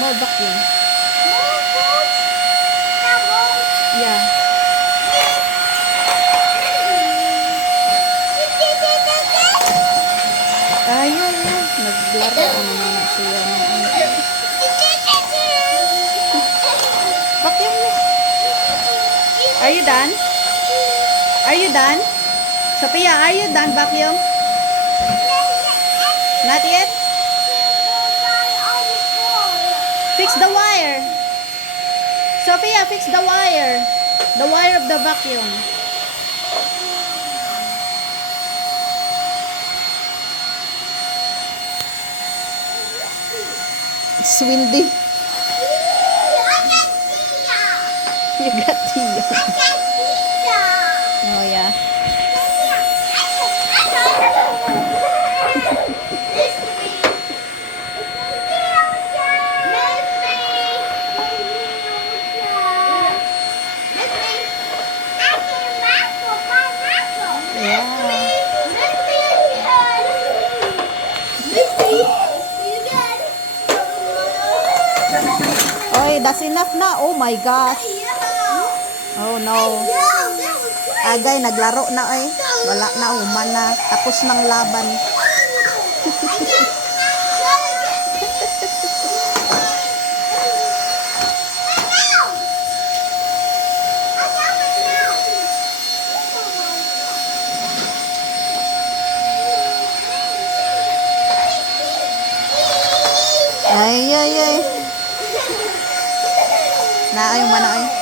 More vacuum. Yeah. Ayan, yan. Naglaro. Ano na siya ng ano. Vacuum mo. Are you done? Are you done? Sophia, are you done vacuum? Not yet? Fix the wire. Sophia, fix the wire. The wire of the vacuum. It's windy. You got Tia. Oh, yeah. Oy, that's enough na. Oh my gosh. Oh no. Agay, naglaro na eh. Wala na, human na. Tapos ng laban. Ay, ay, ay. Na, ay, mana ay.